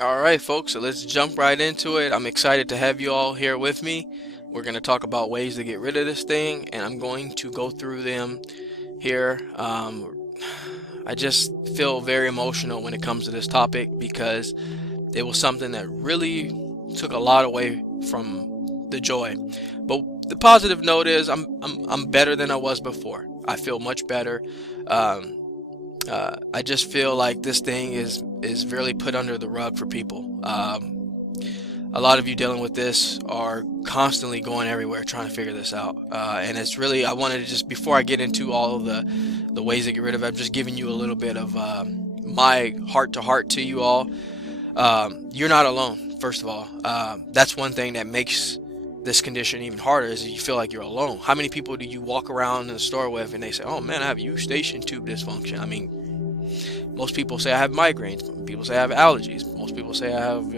All right, folks, so let's jump right into it. I'm excited to have you all here with me. We're going to talk about ways to get rid of this thing, and I'm going to go through them here. I just feel very emotional when it comes to this topic because it was something that really took a lot away from the joy. But the positive note is I'm better than I was before. I feel much better. Um, I just feel like this thing is really put under the rug for people. A lot of you dealing with this are constantly going everywhere trying to figure this out, and it's really I wanted to just before I get into all of the ways to get rid of it, I'm just giving you a little bit of my heart to heart to you all. You're not alone. First of all, that's one thing that makes this condition even harder is you feel like you're alone. How many people do you walk around in the store with and they say, "Oh man, I have eustachian tube dysfunction"? I mean, most people say I have migraines. People say I have allergies. Most people say I have,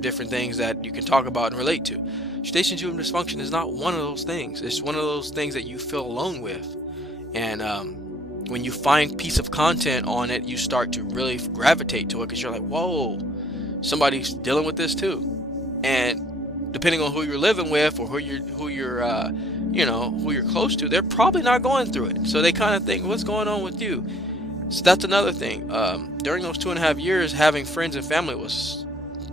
different things that you can talk about and relate to. Eustachian tube dysfunction is not one of those things. It's one of those things that you feel alone with. And when you find piece of content on it, you start to really gravitate to it because you're like, whoa, somebody's dealing with this too. And depending on who you're living with or who you're close to, they're probably not going through it. So they kind of think, what's going on with you? So that's another thing. During those 2.5 years, having friends and family was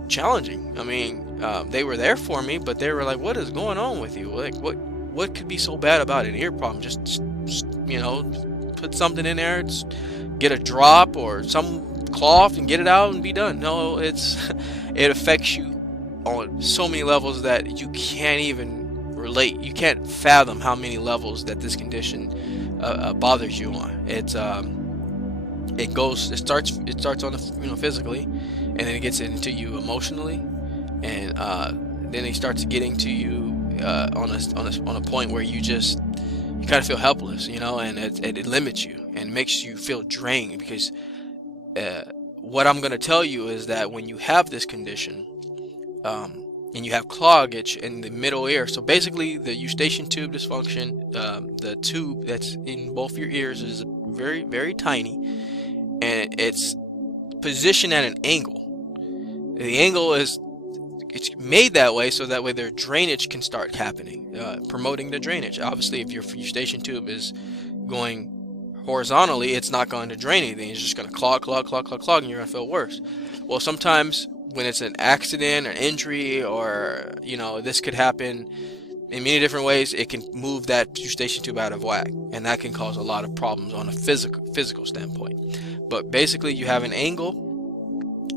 challenging. I mean, they were there for me, but they were like, "What is going on with you? Like, what could be so bad about an ear problem? Just put something in there, get a drop or some cloth and get it out and be done." No, it affects you on so many levels that you can't even relate. You can't fathom how many levels that this condition bothers you on. It starts on the physically, and then it gets into you emotionally, and then it starts getting to you on a point where you kind of feel helpless, and it limits you and makes you feel drained because what I'm going to tell you is that when you have this condition, and you have cloggage in the middle ear. So basically, the eustachian tube dysfunction, the tube that's in both your ears is very, very tiny, and it's positioned at an angle. The angle it's made that way so that way their drainage can start happening, promoting the drainage. Obviously, if your eustachian tube is going horizontally, it's not going to drain anything. It's just going to clog, clog, clog, clog, clog, and you're going to feel worse. Well, sometimes when it's an accident or injury, or this could happen in many different ways. It can move that eustachian tube out of whack, and that can cause a lot of problems on a physical standpoint. But basically, you have an angle.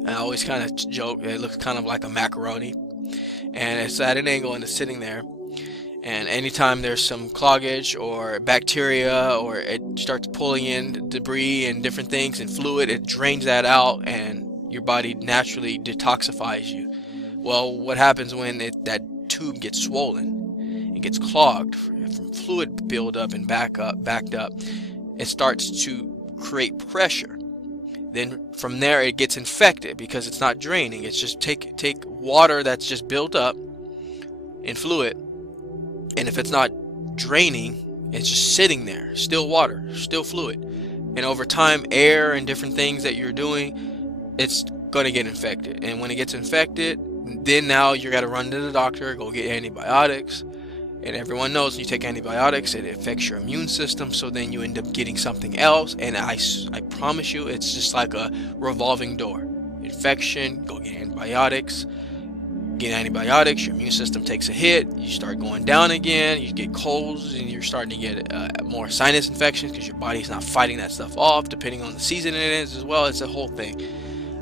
I always kind of joke it looks kind of like a macaroni, and it's at an angle and it's sitting there. And anytime there's some cloggage or bacteria, or it starts pulling in debris and different things and fluid, it drains that out, and your body naturally detoxifies you. Well, what happens when that tube gets swollen? It gets clogged from fluid buildup and backed up. It starts to create pressure. Then from there it gets infected because it's not draining. It's just take water that's just built up in fluid, and if it's not draining, it's just sitting there, still water, still fluid. And over time, air and different things that you're doing, it's going to get infected. And when it gets infected, then now you got to run to the doctor, go get antibiotics. And everyone knows when you take antibiotics, it affects your immune system. So then you end up getting something else. And I promise you, it's just like a revolving door. Infection, go get antibiotics. Get antibiotics, your immune system takes a hit, you start going down again, you get colds, and you're starting to get more sinus infections because your body's not fighting that stuff off, depending on the season it is as well. It's a whole thing.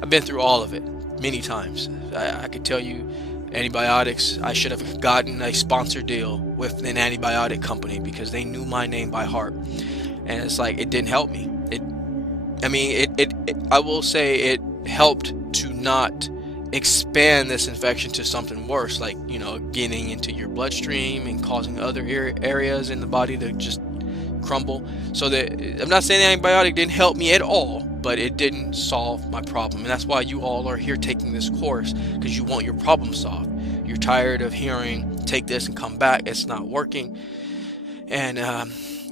I've been through all of it many times. I could tell you antibiotics, I should have gotten a sponsor deal with an antibiotic company because they knew my name by heart. And it's like, it didn't help me. I will say it helped to not expand this infection to something worse, like getting into your bloodstream and causing other areas in the body to just crumble. So that I'm not saying the antibiotic didn't help me at all, but it didn't solve my problem. And that's why you all are here taking this course, because you want your problem solved. You're tired of hearing take this and come back, it's not working. And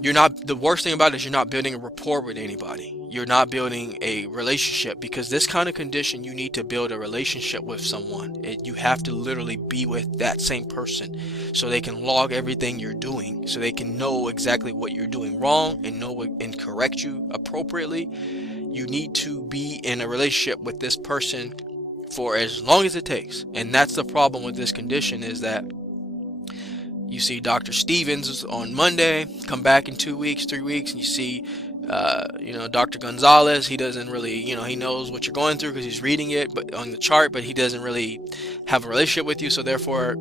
you're not, the worst thing about it is you're not building a rapport with anybody. You're not building a relationship, because this kind of condition, you need to build a relationship with someone. You have to literally be with that same person so they can log everything you're doing, so they can know exactly what you're doing wrong and and correct you appropriately. You need to be in a relationship with this person for as long as it takes. And that's the problem with this condition, is that you see Dr. Stevens on Monday, come back in 2 weeks, 3 weeks, and you see, Dr. Gonzalez. He doesn't really, he knows what you're going through because he's reading it, but on the chart, but he doesn't really have a relationship with you. So therefore,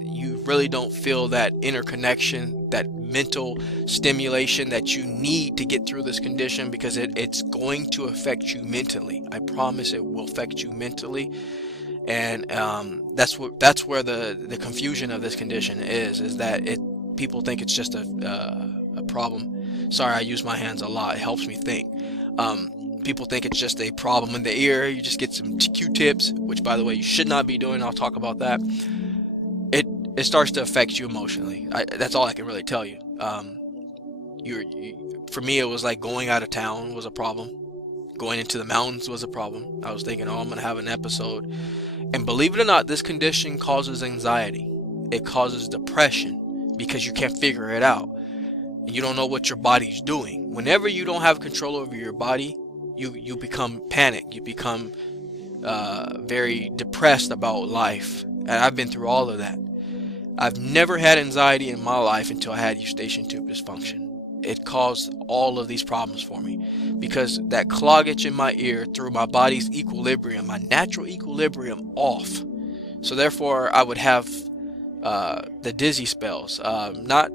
you really don't feel that interconnection, that mental stimulation that you need to get through this condition, because it's going to affect you mentally. I promise it will affect you mentally. And that's where the confusion of this condition is that people think it's just a problem. Sorry, I use my hands a lot. It helps me think. People think it's just a problem in the ear. You just get some Q-tips, which, by the way, you should not be doing. I'll talk about that. It starts to affect you emotionally. That's all I can really tell you. For me, it was like going out of town was a problem. Going into the mountains was a problem. I was thinking, I'm going to have an episode. And believe it or not, this condition causes anxiety. It causes depression because you can't figure it out. You don't know what your body's doing. Whenever you don't have control over your body, you become panicked. You become very depressed about life. And I've been through all of that. I've never had anxiety in my life until I had Eustachian tube dysfunction. It caused all of these problems for me, because that cloggage in my ear threw my body's equilibrium, my natural equilibrium, off. So therefore, I would have the dizzy spells, not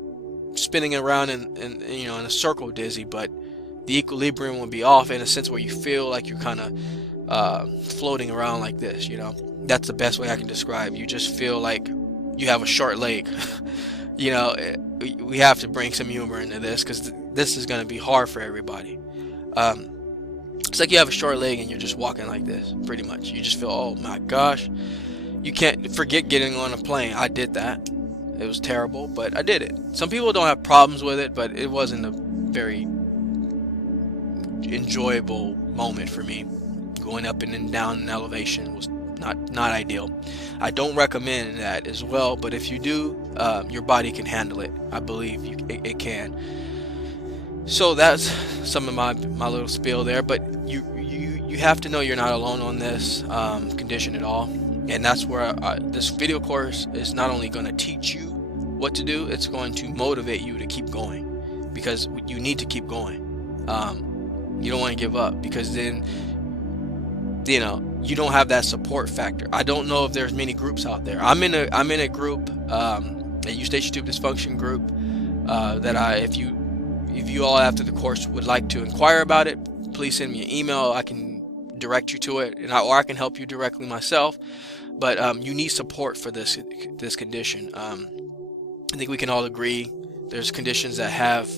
spinning around in a circle dizzy, but the equilibrium would be off in a sense where you feel like you're kind of floating around like this. That's the best way I can describe. You just feel like you have a short leg. We have to bring some humor into this, because this is going to be hard for everybody. It's like you have a short leg and you're just walking like this, pretty much. You just feel, oh my gosh, you can't forget getting on a plane. I did that. It was terrible, but I did it. Some people don't have problems with it, but it wasn't a very enjoyable moment for me. Going up and then down in elevation was not ideal. I don't recommend that as well, but if you do, your body can handle it. I believe it can. So that's some of my little spiel there, but you have to know you're not alone on this condition at all. And that's where this video course is not only going to teach you what to do, it's going to motivate you to keep going, because you need to keep going. You don't want to give up, because then you don't have that support factor. I don't know if there's many groups out there. I'm in a group, a Eustachian tube dysfunction group, that if you all after the course would like to inquire about it, please send me an email. I can direct you to it, or I can help you directly myself. But you need support for this condition. I think we can all agree there's conditions that have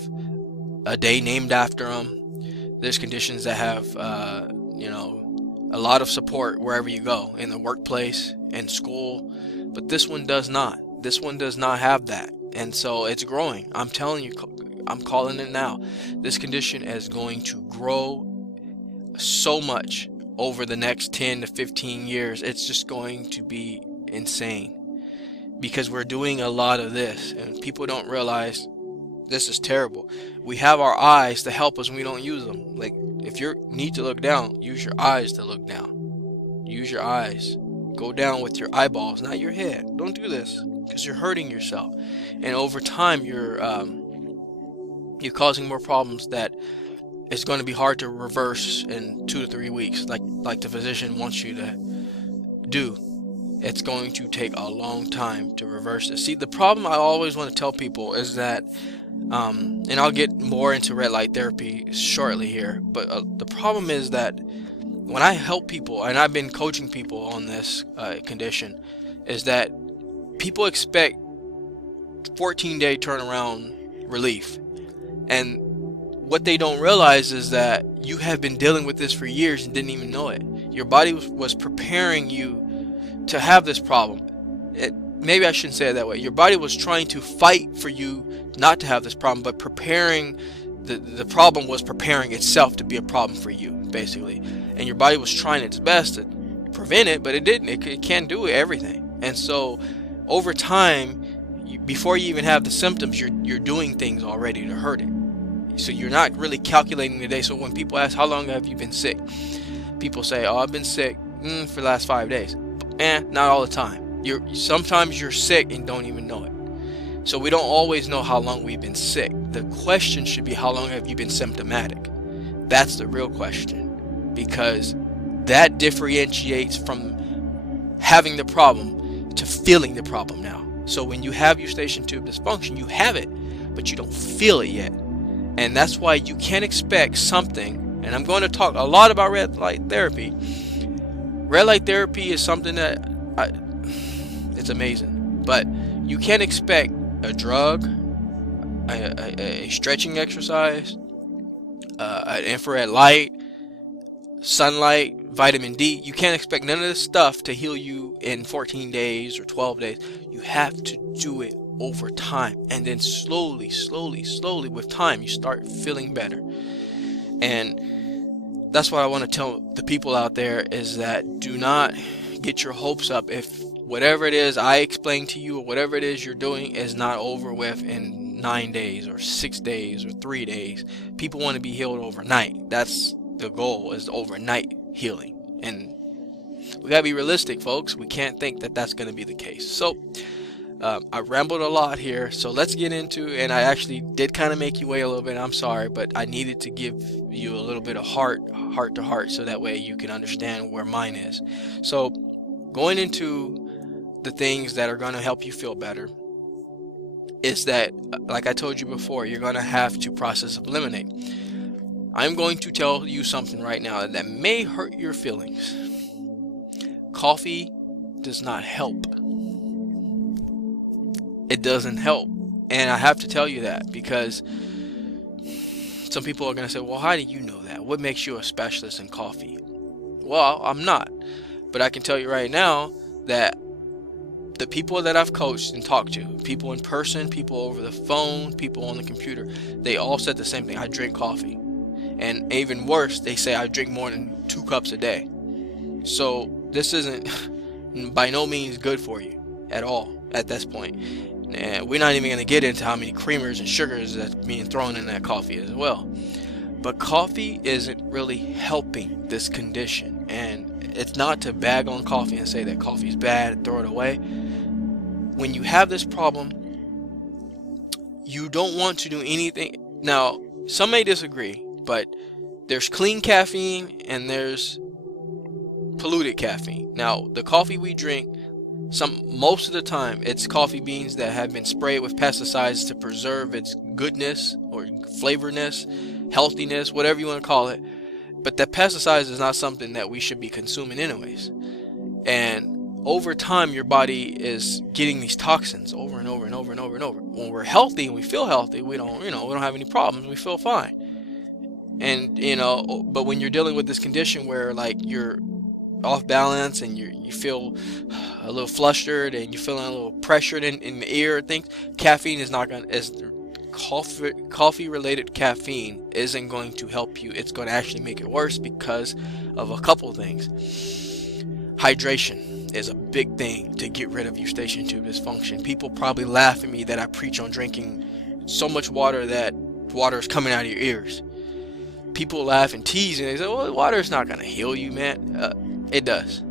a day named after them. There's conditions that have a lot of support wherever you go, in the workplace, in school, but this one does not. This one does not have that, and so it's growing. I'm telling you, I'm calling it now. This condition is going to grow so much over the next 10 to 15 years. It's just going to be insane, because we're doing a lot of this, and people don't realize this is terrible. We have our eyes to help us, and we don't use them. Like, if you need to look down, use your eyes to look down. Use your eyes. Go down with your eyeballs, not your head. Don't do this, because you're hurting yourself. And over time, you're causing more problems that it's going to be hard to reverse in 2 to 3 weeks, like the physician wants you to do. It's going to take a long time to reverse it. See, the problem I always want to tell people is that, and I'll get more into red light therapy shortly here, but the problem is that when I help people, and I've been coaching people on this condition, is that people expect 14-day turnaround relief. And what they don't realize is that you have been dealing with this for years and didn't even know it. Your body was preparing you to have this problem. maybe I shouldn't say it that way. Your body was trying to fight for you not to have this problem, but preparing, the problem was preparing itself to be a problem for you, basically. And your body was trying its best to prevent it, but it didn't. It can't do everything. And so over time, before you even have the symptoms, you're doing things already to hurt it. So you're not really calculating the day. So when people ask, how long have you been sick? People say, oh, I've been sick for the last 5 days. Not all the time. Sometimes you're sick and don't even know it. So we don't always know how long we've been sick. The question should be, how long have you been symptomatic? That's the real question, because that differentiates from having the problem to feeling the problem now. So when you have eustachian tube dysfunction, you have it, but you don't feel it yet. And that's why you can't expect something, and I'm going to talk a lot about red light therapy. Red light therapy is something that it's amazing, but you can't expect a drug, a stretching exercise, an infrared light, sunlight, vitamin D. You can't expect none of this stuff to heal you in 14 days or 12 days. You have to do it over time, and then slowly with time you start feeling better. And that's what I want to tell the people out there, is that do not get your hopes up if whatever it is I explained to you, or whatever it is you're doing, is not over with in 9 days or 6 days or 3 days. People want to be healed overnight. That's the goal, is overnight healing. And we gotta be realistic, folks. We can't think that that's going to be the case. So I rambled a lot here, so let's get into, and I actually did kind of make you wait a little bit, I'm sorry, but I needed to give you a little bit of heart to heart, so that way you can understand where mine is. So going into the things that are going to help you feel better is that, like I told you before, you're going to have to process eliminate. I'm going to tell you something right now that may hurt your feelings. Coffee does not help. It doesn't help. And I have to tell you that, because some people are going to say, well, how do you know that? What makes you a specialist in coffee? Well, I'm not. But I can tell you right now that the people that I've coached and talked to, people in person, people over the phone, people on the computer, they all said the same thing. I drink coffee. And even worse, they say I drink more than 2 cups a day. So this isn't by no means good for you at all at this point. And we're not even going to get into how many creamers and sugars that's being thrown in that coffee as well. But coffee isn't really helping this condition. And it's not to bag on coffee and say that coffee is bad, throw it away. When you have this problem, you don't want to do anything. Now, some may disagree, but there's clean caffeine and there's polluted caffeine. Now, the coffee we drink, most of the time, it's coffee beans that have been sprayed with pesticides to preserve its goodness or flavorness, healthiness, whatever you want to call it. But the pesticides is not something that we should be consuming anyways. And over time, your body is getting these toxins over and over and over and over and over. When we're healthy and we feel healthy, we don't have any problems. We feel fine. And but when you're dealing with this condition where like you're off balance and you feel a little flustered and you're feeling a little pressured in the ear, things, caffeine is not going to, coffee related caffeine isn't going to help you. It's going to actually make it worse because of a couple things. Hydration is a big thing to get rid of eustachian tube dysfunction. People probably laugh at me that I preach on drinking so much water that water is coming out of your ears. People laugh and tease and they say, well, water is not going to heal you, man. It does.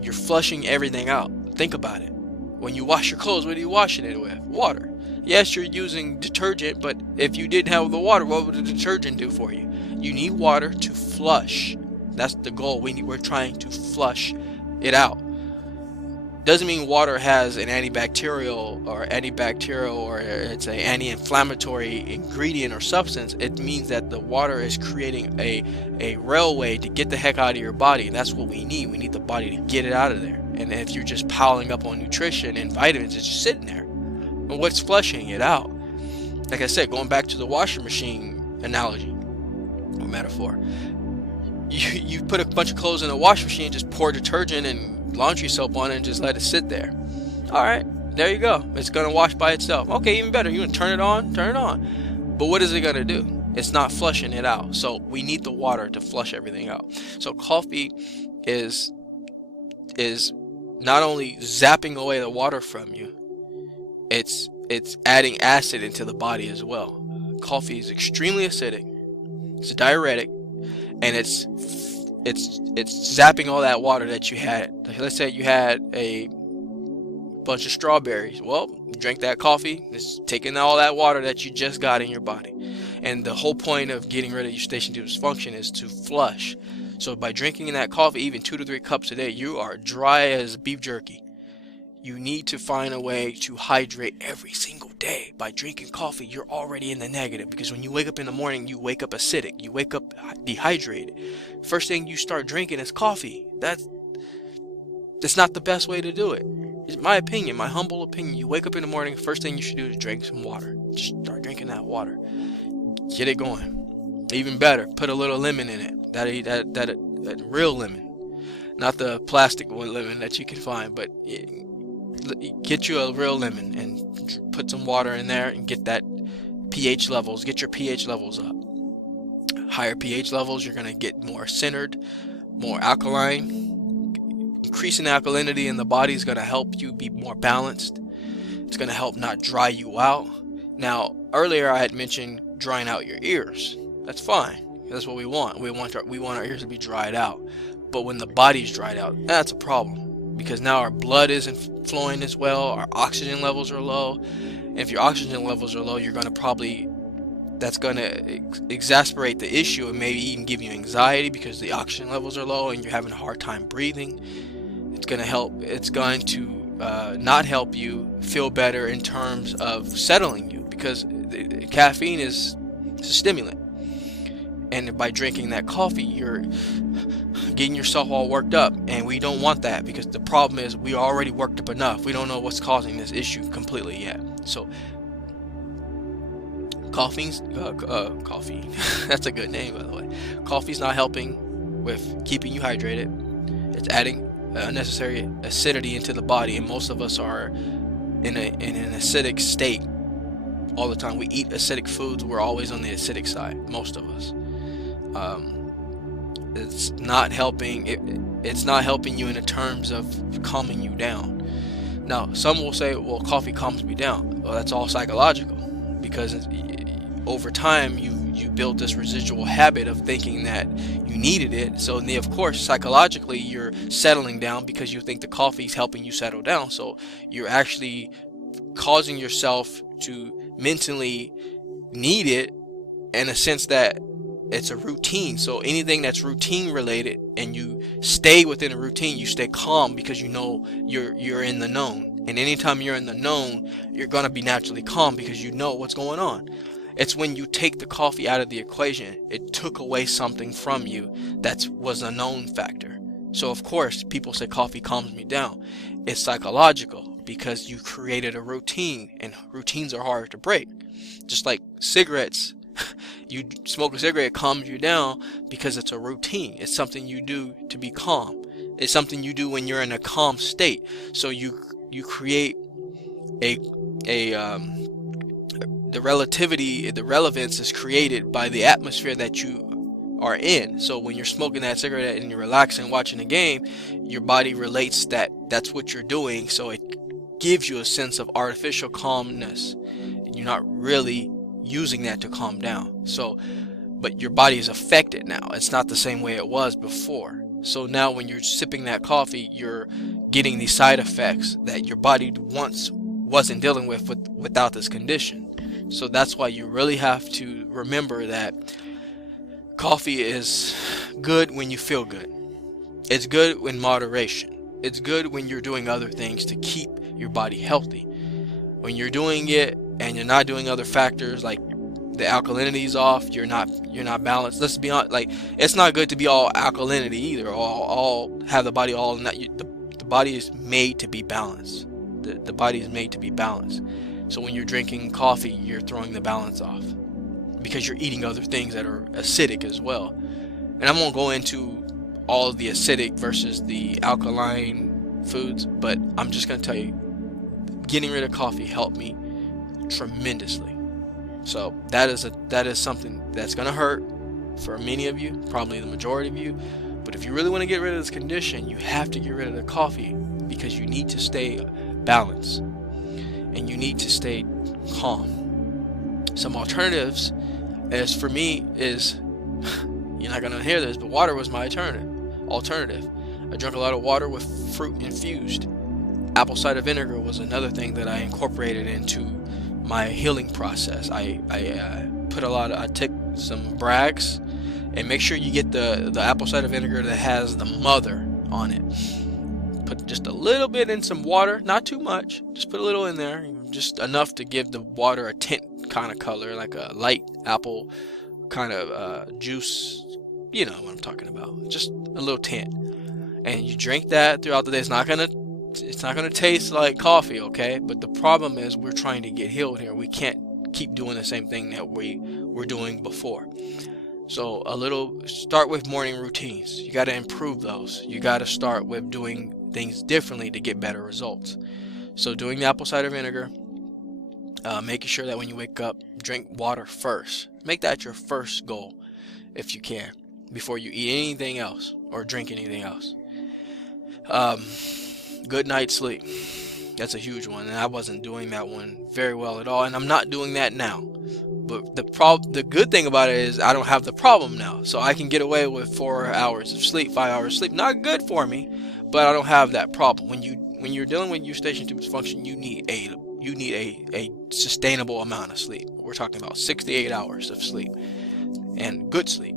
You're flushing everything out. Think about it. When you wash your clothes, what are you washing it with? Water. Yes, you're using detergent, but if you didn't have the water, what would the detergent do for you? You need water to flush. That's the goal. We're trying to flush it out. Doesn't mean water has an antibacterial or it's an anti-inflammatory ingredient or substance. It means that the water is creating a railway to get the heck out of your body, and that's what we need. We need the body to get it out of there. And if you're just piling up on nutrition and vitamins, it's just sitting there. And what's flushing it out? Like I said, going back to the washing machine analogy or metaphor, you put a bunch of clothes in a washing machine, just pour detergent and laundry soap on it and just let it sit there. All right, there you go. It's gonna wash by itself. Okay, even better. You can turn it on, turn it on. But what is it gonna do? It's not flushing it out. So we need the water to flush everything out. So coffee is not only zapping away the water from you, it's adding acid into the body as well. Coffee is extremely acidic. It's a diuretic, and it's zapping all that water that you had. Let's say you had a bunch of strawberries. Well, you drank that coffee, it's taking all that water that you just got in your body. And the whole point of getting rid of eustachian dysfunction is to flush. So by drinking that coffee, even 2 to 3 cups a day, you are dry as beef jerky. You need to find a way to hydrate every single day. By drinking coffee, you're already in the negative, because when you wake up in the morning, you wake up acidic, you wake up dehydrated. First thing you start drinking is coffee. That's not the best way to do it. It's my opinion, my humble opinion. You wake up in the morning, first thing you should do is drink some water. Just start drinking that water. Get it going. Even better, put a little lemon in it. That real lemon, not the plastic lemon that you can find, but get you a real lemon and put some water in there and get that pH levels. Get your pH levels up. Higher pH levels, you're gonna get more centered, more alkaline. Increasing alkalinity in the body is gonna help you be more balanced. It's gonna help not dry you out. Now, earlier I had mentioned drying out your ears. That's fine. That's what we want. We want our ears to be dried out. But when the body's dried out, that's a problem, because now our blood isn't flowing as well. Our oxygen levels are low. And if your oxygen levels are low, that's going to exacerbate the issue and maybe even give you anxiety, because the oxygen levels are low and you're having a hard time breathing. It's going to not help you feel better in terms of settling you, because caffeine is a stimulant. And by drinking that coffee, you're getting yourself all worked up, and we don't want that, because the problem is we are already worked up enough. We don't know what's causing this issue completely yet. So coffee that's a good name, by the way. Coffee's not helping with keeping you hydrated. It's adding unnecessary acidity into the body, and most of us are in an acidic state all the time. We eat acidic foods. We're always on the acidic side, most of us. It's not helping. It's not helping you in the terms of calming you down. Now, some will say, well, coffee calms me down. Well, that's all psychological, because over time you build this residual habit of thinking that you needed it. So then, of course, psychologically you're settling down because you think the coffee is helping you settle down. So you're actually causing yourself to mentally need it, in a sense that it's a routine. So anything that's routine related and you stay within a routine, you stay calm, because you know you're in the known. And anytime you're in the known, you're going to be naturally calm, because you know what's going on. It's when you take the coffee out of the equation, it took away something from you that was a known factor. So of course people say coffee calms me down. It's psychological, because you created a routine, and routines are hard to break. Just like cigarettes, you smoke a cigarette, it calms you down because it's a routine. It's something you do to be calm. It's something you do when you're in a calm state. So you create the relevance is created by the atmosphere that you are in. So when you're smoking that cigarette and you're relaxing, watching a game, your body relates that's what you're doing. So it gives you a sense of artificial calmness. You're not really using that to calm down. So, but your body is affected now. It's not the same way it was before. So now when you're sipping that coffee, you're getting these side effects that your body once wasn't dealing with without this condition. So that's why you really have to remember that coffee is good when you feel good. It's good in moderation. It's good when you're doing other things to keep your body healthy. When you're doing it and you're not doing other factors, like the alkalinity is off, you're not balanced. Let's be honest, like, it's not good to be all alkalinity either, all have the body all not. The body is made to be balanced. The body is made to be balanced. So when you're drinking coffee, you're throwing the balance off, because you're eating other things that are acidic as well. And I won't go into all of the acidic versus the alkaline foods, but I'm just going to tell you, getting rid of coffee helped me tremendously. So that is something that's gonna hurt for many of you, probably the majority of you. But if you really want to get rid of this condition, you have to get rid of the coffee, because you need to stay balanced and you need to stay calm. Some alternatives, as for me, is you're not gonna hear this, but water was my alternative. I drank a lot of water with fruit infused. Apple cider vinegar was another thing that I incorporated into my healing process. I take some Bragg's, and make sure you get the apple cider vinegar that has the mother on it. Put just a little bit in some water, not too much, just put a little in there, just enough to give the water a tint kind of color, like a light apple kind of juice. You know what I'm talking about, just a little tint. And you drink that throughout the day. It's not gonna taste like coffee, okay? But the problem is we're trying to get healed here. We can't keep doing the same thing that we were doing before. So start with morning routines. You got to improve those. You got to start with doing things differently to get better results. So doing the apple cider vinegar, making sure that when you wake up, drink water first. Make that your first goal if you can, before you eat anything else or drink anything else. Good night's sleep. That's a huge one, and I wasn't doing that one very well at all, and I'm not doing that now. But the good thing about it is I don't have the problem now, so I can get away with 4 hours of sleep, 5 hours of sleep. Not good for me, but I don't have that problem. When you're dealing with eustachian tube dysfunction, you need a sustainable amount of sleep. We're talking about 6 to 8 hours of sleep, and good sleep.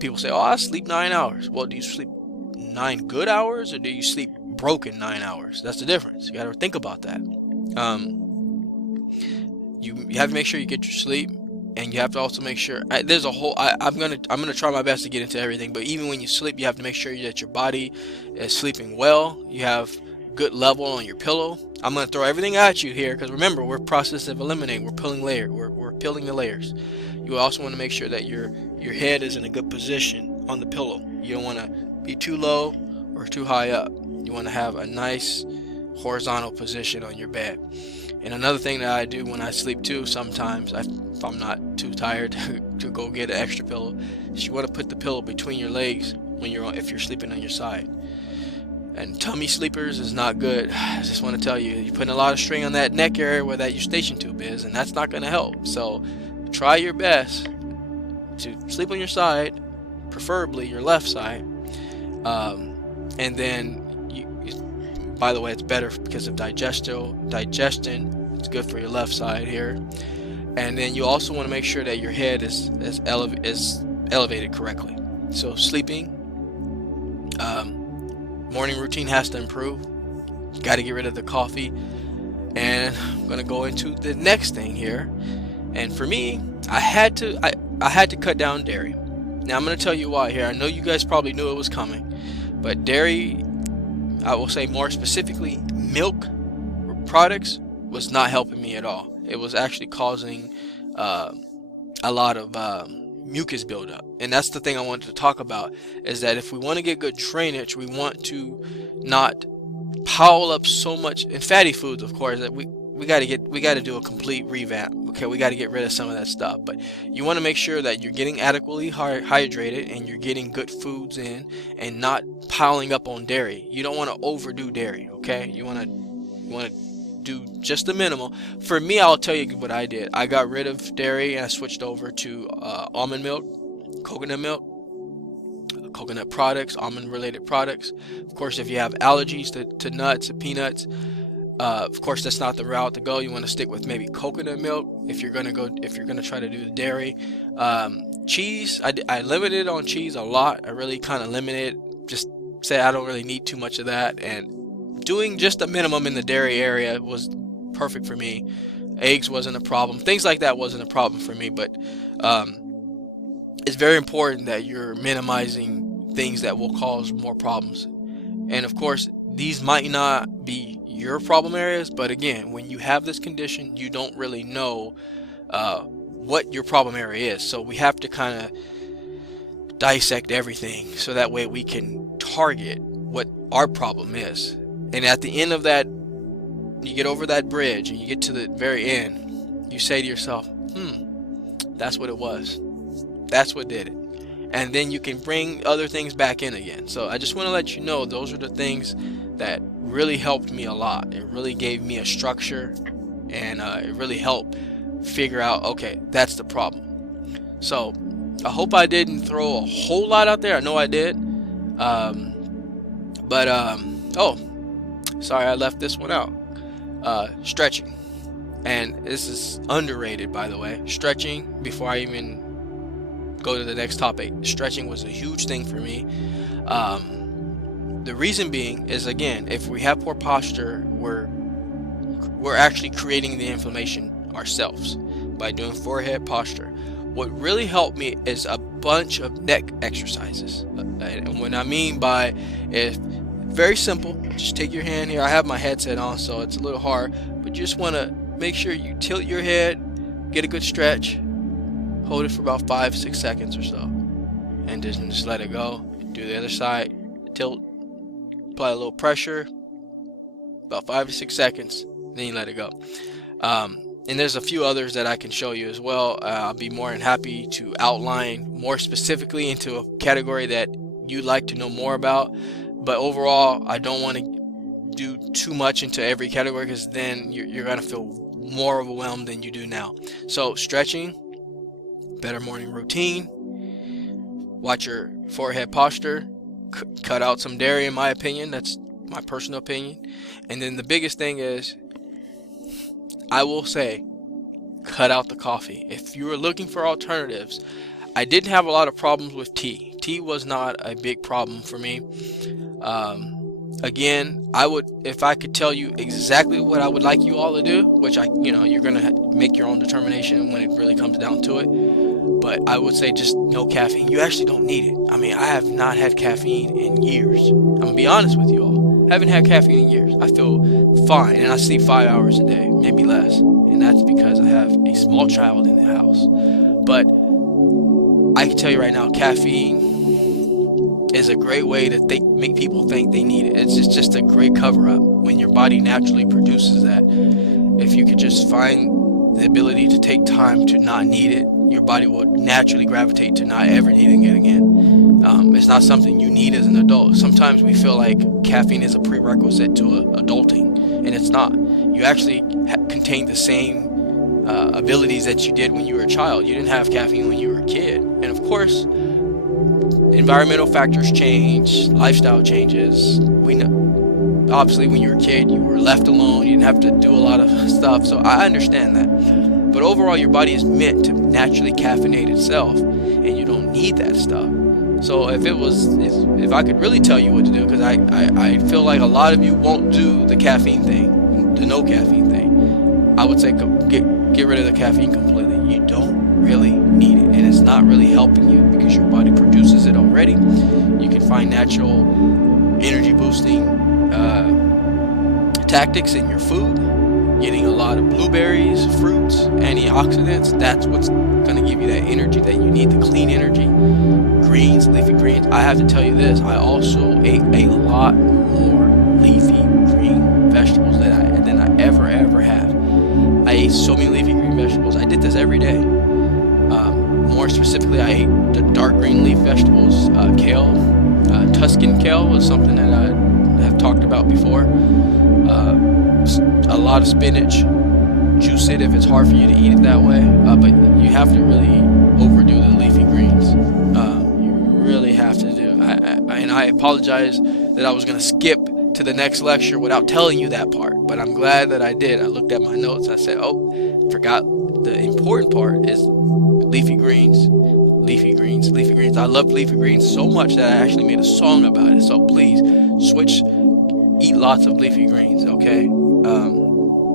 People say, "Oh, I sleep 9 hours." Well, do you sleep 9 good hours, or do you sleep broken 9 hours? That's the difference. You got to think about that. You have to make sure you get your sleep, and you have to also make sure there's a whole. I'm gonna try my best to get into everything, but even when you sleep, you have to make sure that your body is sleeping well. You have good level on your pillow. I'm gonna throw everything at you here, because remember, we're process of eliminating. We're peeling the layers. You also want to make sure that your head is in a good position on the pillow. You don't want to be too low or too high up. You want to have a nice horizontal position on your bed. And another thing that I do when I sleep too, sometimes if I'm not too tired to go get an extra pillow, is you want to put the pillow between your legs if you're sleeping on your side. And tummy sleepers is not good. I just want to tell you, you're putting a lot of strain on that neck area where that eustachian tube is, and that's not going to help. So try your best to sleep on your side, preferably your left side. And then by the way, it's better because of digestion. It's good for your left side here. And then you also want to make sure that your head is elevated correctly. So sleeping, morning routine has to improve. You got to get rid of the coffee. And I'm going to go into the next thing here. And for me, I had to cut down dairy. Now I'm going to tell you why here. I know you guys probably knew it was coming, but dairy, I will say more specifically, milk products was not helping me at all. It was actually causing a lot of mucus buildup. And that's the thing I wanted to talk about, is that if we want to get good drainage, we want to not pile up so much in fatty foods, of course, that we got to do a complete revamp. Okay, we got to get rid of some of that stuff, but you want to make sure that you're getting adequately hydrated and you're getting good foods in and not piling up on dairy. You don't want to overdo dairy, okay? You want to do just the minimal. For me, I'll tell you what I did. I got rid of dairy and I switched over to almond milk, coconut products, almond related products. Of course, if you have allergies to nuts and peanuts, of course that's not the route to go. You want to stick with maybe coconut milk if you're gonna try to do the dairy. Cheese, I limited on cheese a lot. I really kind of limited, just say I don't really need too much of that, and doing just a minimum in the dairy area was perfect for me. Eggs wasn't a problem, things like that wasn't a problem for me, but it's very important that you're minimizing things that will cause more problems. And of course, these might not be your problem areas, but again, when you have this condition, you don't really know what your problem area is. So we have to kind of dissect everything so that way we can target what our problem is. And at the end of that you get over that bridge and you get to the very end, you say to yourself, that's what it was. That's what did it. And then you can bring other things back in again. So I just want to let you know, those are the things that really helped me a lot. It really gave me a structure, and it really helped figure out, okay, that's the problem. So I hope I didn't throw a whole lot out there. I know I did. Oh, sorry, I left this one out. Stretching. And this is underrated, by the way. Stretching, before I even go to the next topic, stretching was a huge thing for me. The reason being is, again, if we have poor posture, we're actually creating the inflammation ourselves by doing forehead posture. What really helped me is a bunch of neck exercises. And what I mean by is very simple. Just take your hand here. I have my headset on, so it's a little hard, but you just want to make sure you tilt your head, get a good stretch, hold it for about 5-6 seconds or so, and just let it go. Do the other side, tilt, apply a little pressure, about 5 to 6 seconds, then you let it go. And there's a few others that I can show you as well. I'll be more than happy to outline more specifically into a category that you'd like to know more about. But overall, I don't want to do too much into every category, because then you're going to feel more overwhelmed than you do now. So stretching, better morning routine, watch your forehead posture, cut out some dairy, in my opinion. That's my personal opinion. And then the biggest thing is, I will say, cut out the coffee. If you were looking for alternatives, I didn't have a lot of problems with tea. Tea was not a big problem for me. Again, if I could tell you exactly what I would like you all to do, which you're gonna make your own determination when it really comes down to it. But I would say just no caffeine. You actually don't need it. I mean, I have not had caffeine in years. I'm gonna be honest with you all. I haven't had caffeine in years. I feel fine, and I sleep 5 hours a day, maybe less. And that's because I have a small child in the house. But I can tell you right now, caffeine is a great way to make people think they need it. It's just a great cover-up when your body naturally produces that. If you could just find the ability to take time to not need it, your body will naturally gravitate to not ever needing it again. It's not something you need as an adult. Sometimes we feel like caffeine is a prerequisite to adulting, and it's not. You actually contain the same abilities that you did when you were a child. You didn't have caffeine when you were a kid. And of course, environmental factors change, lifestyle changes. We know, obviously, when you were a kid, you were left alone. You didn't have to do a lot of stuff. So I understand that. But overall, your body is meant to naturally caffeinate itself, and you don't need that stuff. So if I could really tell you what to do, because I feel like a lot of you won't do the caffeine thing, the no caffeine thing, I would say get rid of the caffeine completely. You don't really need it, and it's not really helping you because your body produces it already. You can find natural energy boosting tactics in your food. Getting a lot of blueberries, fruits, antioxidants, that's what's going to give you that energy that you need, the clean energy. Greens, leafy greens. I have to tell you this, I also ate a lot more leafy green vegetables than I ever have. I ate so many leafy green vegetables. I did this every day. More specifically, I ate the dark green leaf vegetables, kale. Tuscan kale was something that I have talked about before. A lot of spinach. Juice it if it's hard for you to eat it that way. But you have to really overdo the leafy greens. You really have to do. And I apologize that I was going to skip to the next lecture without telling you that part. But I'm glad that I did. I looked at my notes. I said, forgot the important part is leafy greens. Leafy greens, leafy greens. I love leafy greens so much that I actually made a song about it. So please eat lots of leafy greens, okay?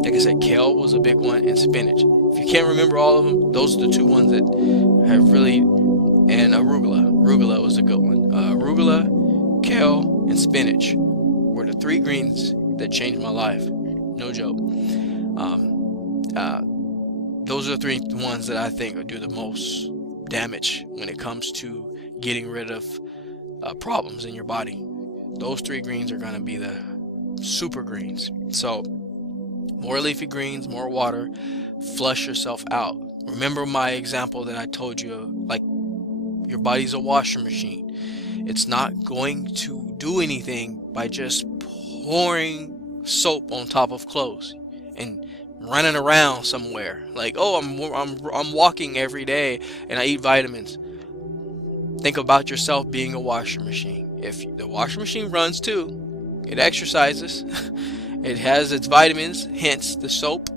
Like I said, kale was a big one, and spinach. If you can't remember all of them, those are the two ones that have really, and arugula. Arugula was a good one. Arugula, kale, and spinach were the 3 greens that changed my life. No joke. Those are the 3 ones that I think do the most damage when it comes to getting rid of problems in your body. Those 3 greens are going to be the super greens. So more leafy greens, more water, flush yourself out. Remember my example that I told you, like your body's a washing machine. It's not going to do anything by just pouring soap on top of clothes and running around somewhere like, oh, I'm walking every day and I eat vitamins. Think about yourself being a washing machine. If the washing machine runs too, it exercises, it has its vitamins, hence the soap,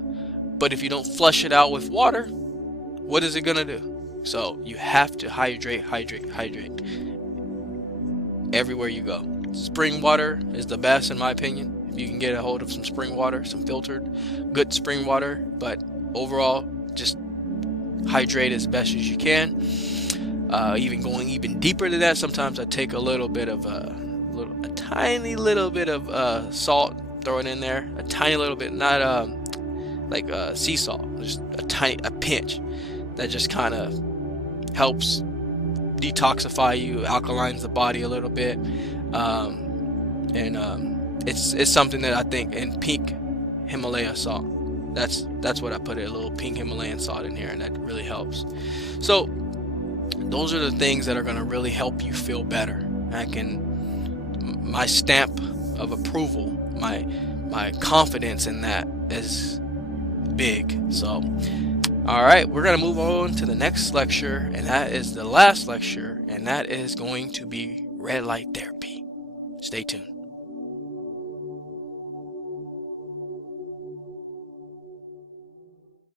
but if you don't flush it out with water, what is it gonna do? So you have to hydrate everywhere you go. Spring water is the best in my opinion. If you can get a hold of some spring water, some filtered good spring water, but overall just hydrate as best as you can. Even going even deeper than that, sometimes I take a tiny little bit of salt, throw it in there, a tiny little bit, not like sea salt, just a pinch. That just kind of helps detoxify you, alkalines the body a little bit, it's something that I think, and pink Himalaya salt. That's what I put it, a little pink Himalayan salt in here, and that really helps. So those are the things that are going to really help you feel better. My stamp of approval, my confidence in that is big. So all right, we're going to move on to the next lecture, and that is the last lecture, and that is going to be red light therapy. Stay tuned.